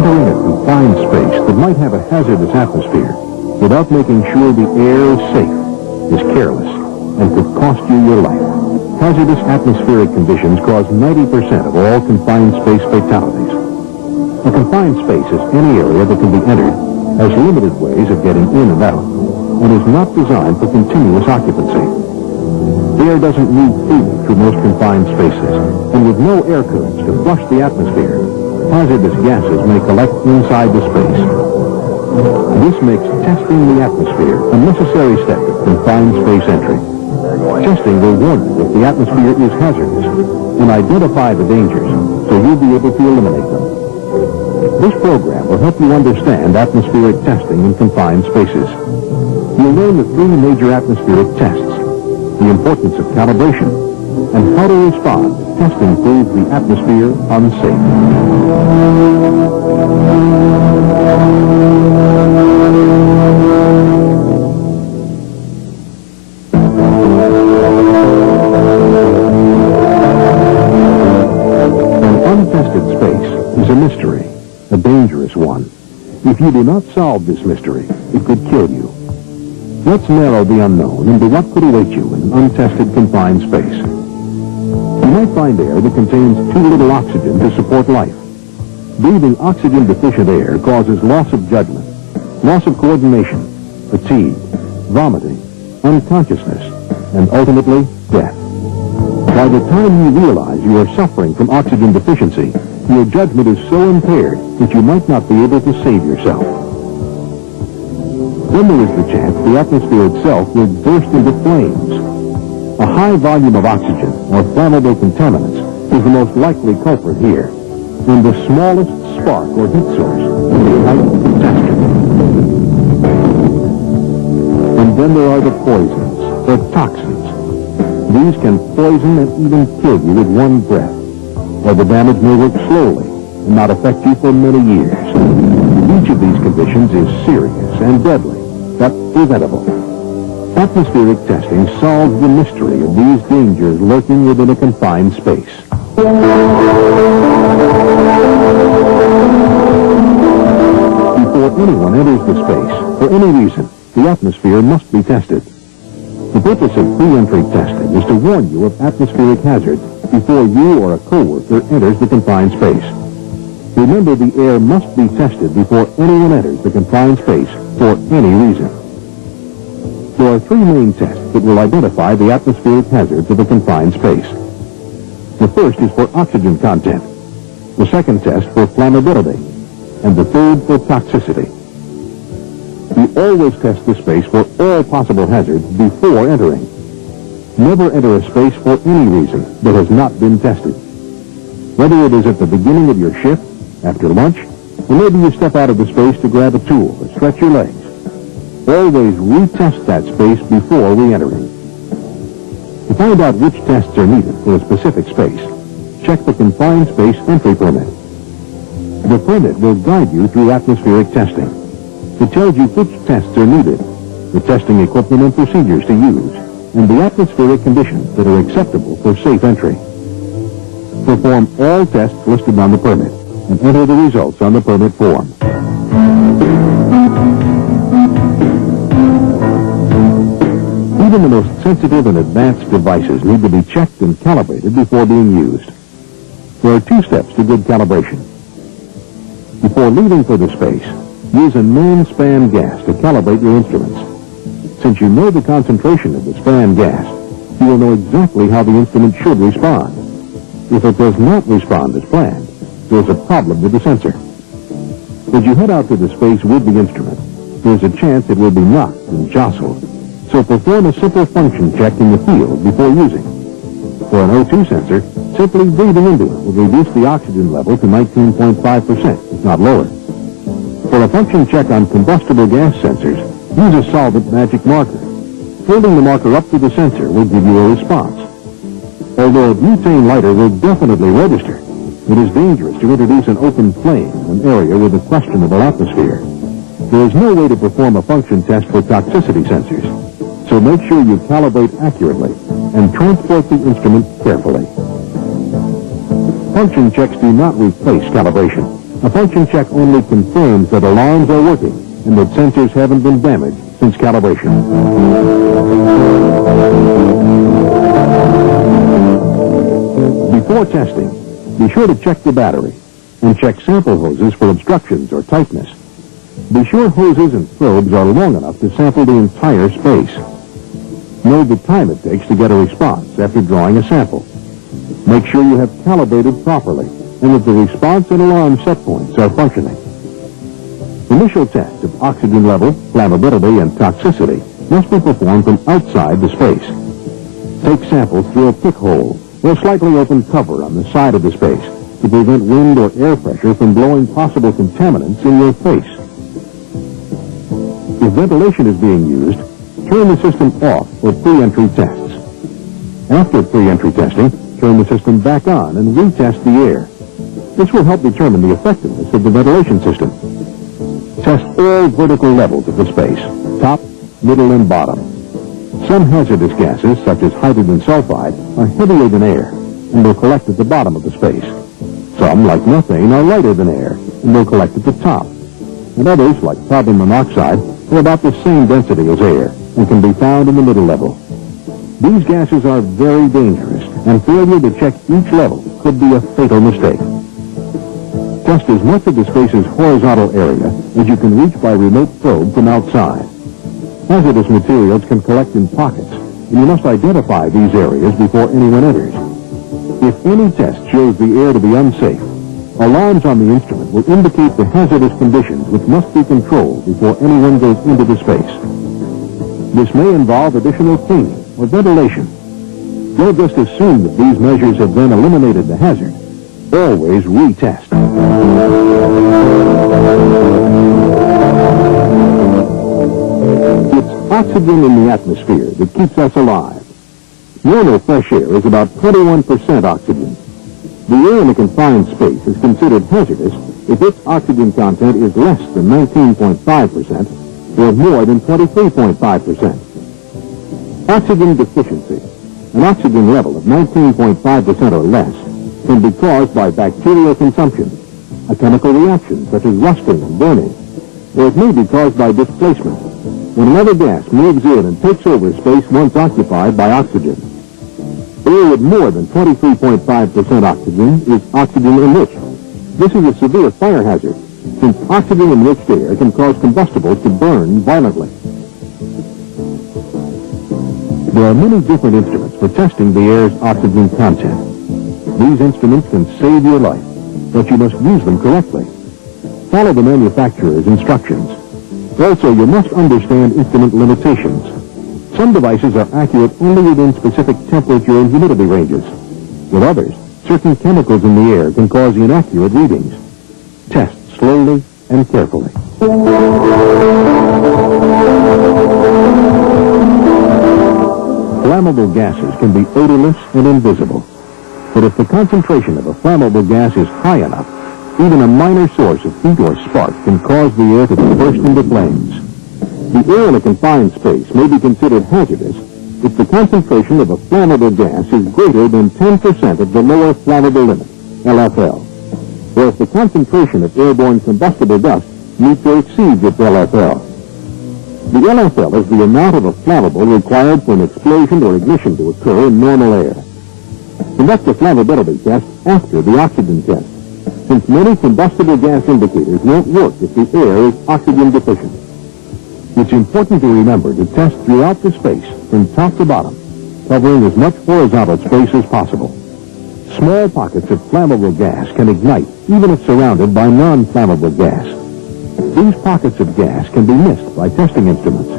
entering a confined space that might have a hazardous atmosphere without making sure the air is safe is careless and could cost you your life. Hazardous atmospheric conditions cause 90% of all confined space fatalities. A confined space is any area that can be entered, has limited ways of getting in and out, and is not designed for continuous occupancy. Air doesn't move freely through most confined spaces, and with no air currents to flush the atmosphere, hazardous gases may collect inside the space. This makes testing the atmosphere a necessary step of confined space entry. Testing will warn you if the atmosphere is hazardous and identify the dangers so you'll be able to eliminate them. This program will help you understand atmospheric testing in confined spaces. You'll learn the three major atmospheric tests, the importance of calibration, and how to respond if testing proves the atmosphere unsafe. An untested space is a mystery, a dangerous one. If you do not solve this mystery, it could kill you. Let's narrow the unknown into what could await you in an untested confined space. You might find air that contains too little oxygen to support life. Breathing oxygen-deficient air causes loss of judgment, loss of coordination, fatigue, vomiting, unconsciousness, and ultimately, death. By the time you realize you are suffering from oxygen deficiency, your judgment is so impaired that you might not be able to save yourself. Then there is the chance the atmosphere itself will burst into flames. A high volume of oxygen or flammable contaminants is the most likely culprit here, and the smallest spark or heat source can be a catastrophe. And then there are the poisons, or toxins. These can poison and even kill you with one breath, or the damage may work slowly and not affect you for many years. Each of these conditions is serious and deadly, but preventable. Atmospheric testing solves the mystery of these dangers lurking within a confined space. Before anyone enters the space, for any reason, the atmosphere must be tested. The purpose of pre-entry testing is to warn you of atmospheric hazards before you or a coworker enters the confined space. Remember, the air must be tested before anyone enters the confined space for any reason. There are three main tests that will identify the atmospheric hazards of a confined space. The first is for oxygen content, the second test for flammability, and the third for toxicity. You always test the space for all possible hazards before entering. Never enter a space for any reason that has not been tested. Whether it is at the beginning of your shift, after lunch, or maybe you step out of the space to grab a tool or stretch your legs. Always retest that space before re-entering. To find out which tests are needed for a specific space, check the confined space entry permit. The permit will guide you through atmospheric testing. It tells you which tests are needed, the testing equipment and procedures to use, and the atmospheric conditions that are acceptable for safe entry. Perform all tests listed on the permit and enter the results on the permit form. Even the most sensitive and advanced devices need to be checked and calibrated before being used. There are two steps to good calibration. Before leaving for the space, use a known span gas to calibrate your instruments. Since you know the concentration of the span gas, you will know exactly how the instrument should respond. If it does not respond as planned, there's a problem with the sensor. As you head out to the space with the instrument, there's a chance it will be knocked and jostled. So perform a simple function check in the field before using. For an O2 sensor, simply breathing into it will reduce the oxygen level to 19.5%, if not lower. For a function check on combustible gas sensors, use a solvent magic marker. Holding the marker up to the sensor will give you a response. Although a butane lighter will definitely register, it is dangerous to introduce an open flame in an area with a questionable atmosphere. There is no way to perform a function test for toxicity sensors, so make sure you calibrate accurately and transport the instrument carefully. Function checks do not replace calibration. A function check only confirms that alarms are working and that sensors haven't been damaged since calibration. Before testing, be sure to check the battery and check sample hoses for obstructions or tightness. Be sure hoses and probes are long enough to sample the entire space. Know the time it takes to get a response after drawing a sample. Make sure you have calibrated properly and that the response and alarm set points are functioning. Initial tests of oxygen level, flammability, and toxicity must be performed from outside the space. Take samples through a pick hole or a slightly open cover on the side of the space to prevent wind or air pressure from blowing possible contaminants in your face. If ventilation is being used, turn the system off for pre-entry tests. After pre-entry testing, turn the system back on and retest the air. This will help determine the effectiveness of the ventilation system. Test all vertical levels of the space, top, middle, and bottom. Some hazardous gases, such as hydrogen sulfide, are heavier than air and will collect at the bottom of the space. Some, like methane, are lighter than air and will collect at the top. And others, like carbon monoxide, are about the same density as air and can be found in the middle level. These gases are very dangerous, and failure to check each level could be a fatal mistake. Test as much of the space's horizontal area as you can reach by remote probe from outside. Hazardous materials can collect in pockets, and you must identify these areas before anyone enters. If any test shows the air to be unsafe, alarms on the instrument will indicate the hazardous conditions which must be controlled before anyone goes into the space. This may involve additional cleaning or ventilation. Don't just assume that these measures have then eliminated the hazard. Always retest. It's oxygen in the atmosphere that keeps us alive. Normal fresh air is about 21% oxygen. The air in a confined space is considered hazardous if its oxygen content is less than 19.5% or more than 23.5%. Oxygen deficiency, an oxygen level of 19.5% or less, can be caused by bacterial consumption, a chemical reaction such as rusting and burning, or it may be caused by displacement, when another gas moves in and takes over space once occupied by oxygen. Air with more than 23.5% oxygen is oxygen-enriched. This is a severe fire hazard, since oxygen-enriched air can cause combustibles to burn violently. There are many different instruments for testing the air's oxygen content. These instruments can save your life, but you must use them correctly. Follow the manufacturer's instructions. Also, you must understand instrument limitations. Some devices are accurate only within specific temperature and humidity ranges. With others, certain chemicals in the air can cause inaccurate readings. Test slowly and carefully. Flammable gases can be odorless and invisible. But if the concentration of a flammable gas is high enough, even a minor source of heat or spark can cause the air to burst into flames. The air in a confined space may be considered hazardous if the concentration of a flammable gas is greater than 10% of the lower flammable limit, LFL, or if the concentration of airborne combustible dust meets or exceeds its LFL. The LFL is the amount of a flammable required for an explosion or ignition to occur in normal air. Conduct a flammability test after the oxygen test, since many combustible gas indicators won't work if the air is oxygen deficient. It's important to remember to test throughout the space, from top to bottom, covering as much horizontal space as possible. Small pockets of flammable gas can ignite, even if surrounded by non-flammable gas. These pockets of gas can be missed by testing instruments.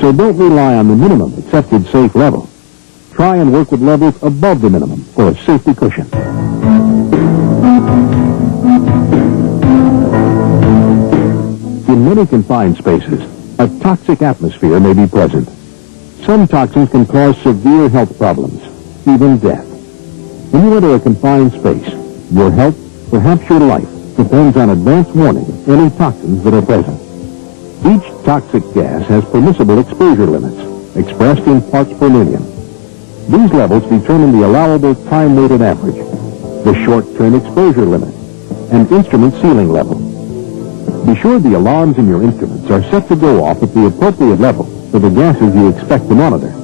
So don't rely on the minimum accepted safe level. Try and work with levels above the minimum for a safety cushion. In many confined spaces, a toxic atmosphere may be present. Some toxins can cause severe health problems, even death. When you enter a confined space, your health, perhaps your life, depends on advance warning of any toxins that are present. Each toxic gas has permissible exposure limits, expressed in parts per million. These levels determine the allowable time-weighted average, the short-term exposure limit, and instrument sealing level. Be sure the alarms in your instruments are set to go off at the appropriate level for the gases you expect to monitor.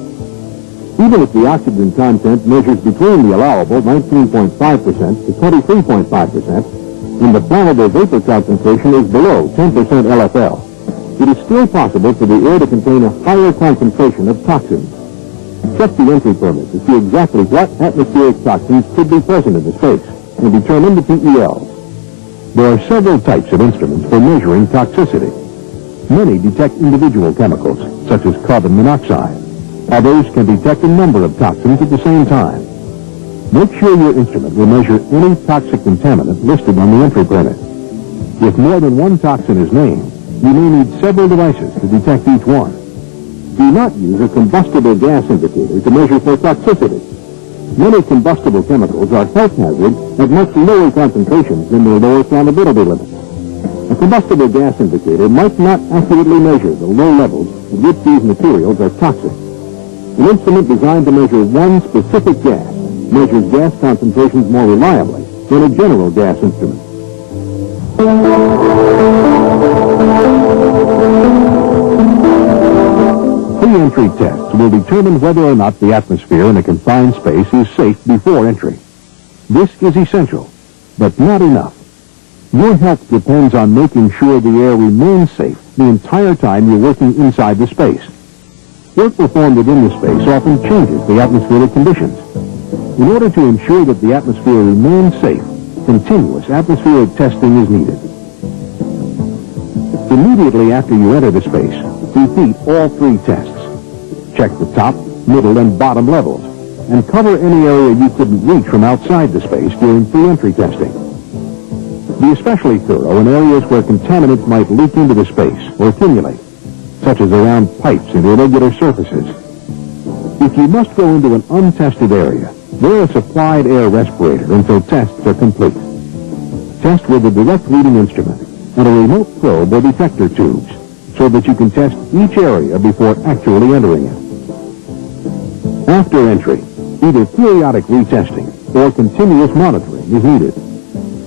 Even if the oxygen content measures between the allowable 19.5% to 23.5%, and the flammable vapor concentration is below 10% LFL, it is still possible for the air to contain a higher concentration of toxins. Check the entry permit to see exactly what atmospheric toxins could be present in the space and determine the PELs. There are several types of instruments for measuring toxicity. Many detect individual chemicals, such as carbon monoxide. Others can detect a number of toxins at the same time. Make sure your instrument will measure any toxic contaminant listed on the entry permit. If more than one toxin is named, you may need several devices to detect each one. Do not use a combustible gas indicator to measure for toxicity. Many combustible chemicals are health hazards at much lower concentrations than their lower flammability limits. A combustible gas indicator might not accurately measure the low levels at which these materials are toxic. An instrument designed to measure one specific gas measures gas concentrations more reliably than a general gas instrument. Pre-entry tests will determine whether or not the atmosphere in a confined space is safe before entry. This is essential, but not enough. Your health depends on making sure the air remains safe the entire time you're working inside the space. Work performed within the space often changes the atmospheric conditions. In order to ensure that the atmosphere remains safe, continuous atmospheric testing is needed. Immediately after you enter the space, repeat all three tests. Check the top, middle, and bottom levels, and cover any area you couldn't reach from outside the space during pre-entry testing. Be especially thorough in areas where contaminants might leak into the space or accumulate, such as around pipes and irregular surfaces. If you must go into an untested area, wear a supplied air respirator until tests are complete. Test with a direct reading instrument and a remote probe or detector tubes so that you can test each area before actually entering it. After entry, either periodic retesting or continuous monitoring is needed.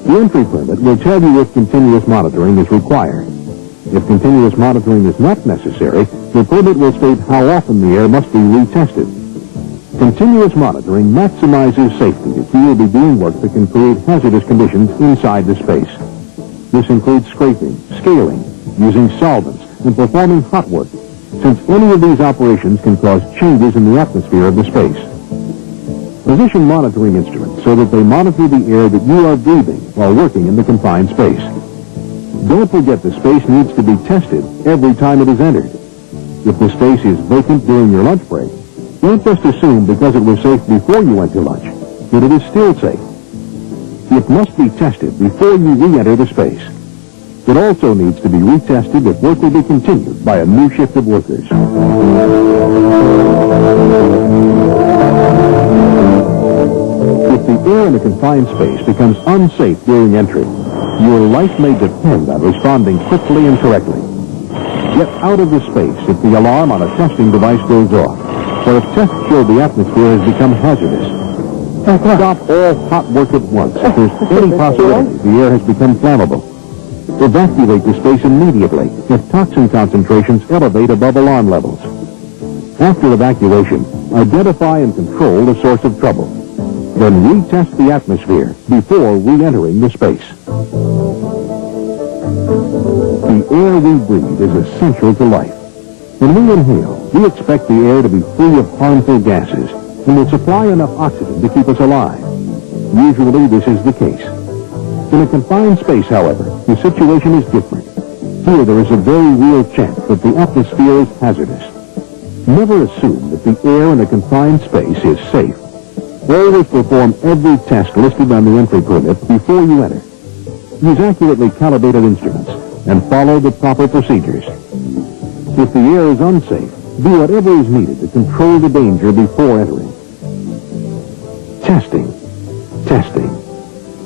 The entry permit will tell you if continuous monitoring is required. If continuous monitoring is not necessary, the permit will state how often the air must be retested. Continuous monitoring maximizes safety if you will be doing work that can create hazardous conditions inside the space. This includes scraping, scaling, using solvents, and performing hot work, since any of these operations can cause changes in the atmosphere of the space. Position monitoring instruments so that they monitor the air that you are breathing while working in the confined space. Don't forget the space needs to be tested every time it is entered. If the space is vacant during your lunch break, don't just assume because it was safe before you went to lunch that it is still safe. It must be tested before you re-enter the space. It also needs to be retested if work will be continued by a new shift of workers. If the air in a confined space becomes unsafe during entry, your life may depend on responding quickly and correctly. Get out of the space if the alarm on a testing device goes off, or if tests show the atmosphere has become hazardous. Stop all hot work at once if there's any possibility the air has become flammable. Evacuate the space immediately if toxin concentrations elevate above alarm levels. After evacuation, identify and control the source of trouble. Then retest the atmosphere before re-entering the space. The air we breathe is essential to life. When we inhale, we expect the air to be free of harmful gases and will supply enough oxygen to keep us alive. Usually this is the case. In a confined space, however, the situation is different. Here there is a very real chance that the atmosphere is hazardous. Never assume that the air in a confined space is safe. Always perform every test listed on the entry permit before you enter. Use accurately calibrated instruments and follow the proper procedures. If the air is unsafe, do whatever is needed to control the danger before entering. Testing. Testing.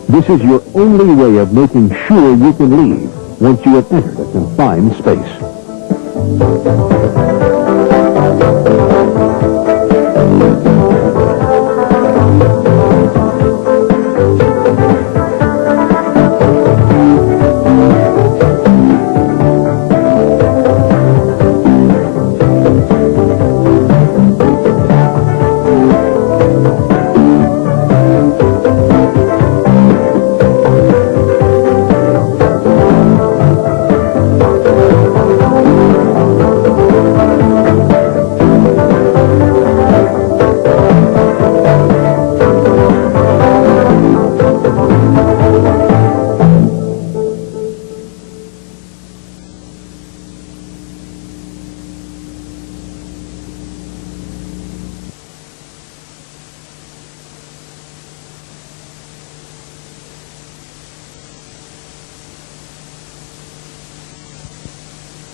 This is your only way of making sure you can leave once you have entered a confined space.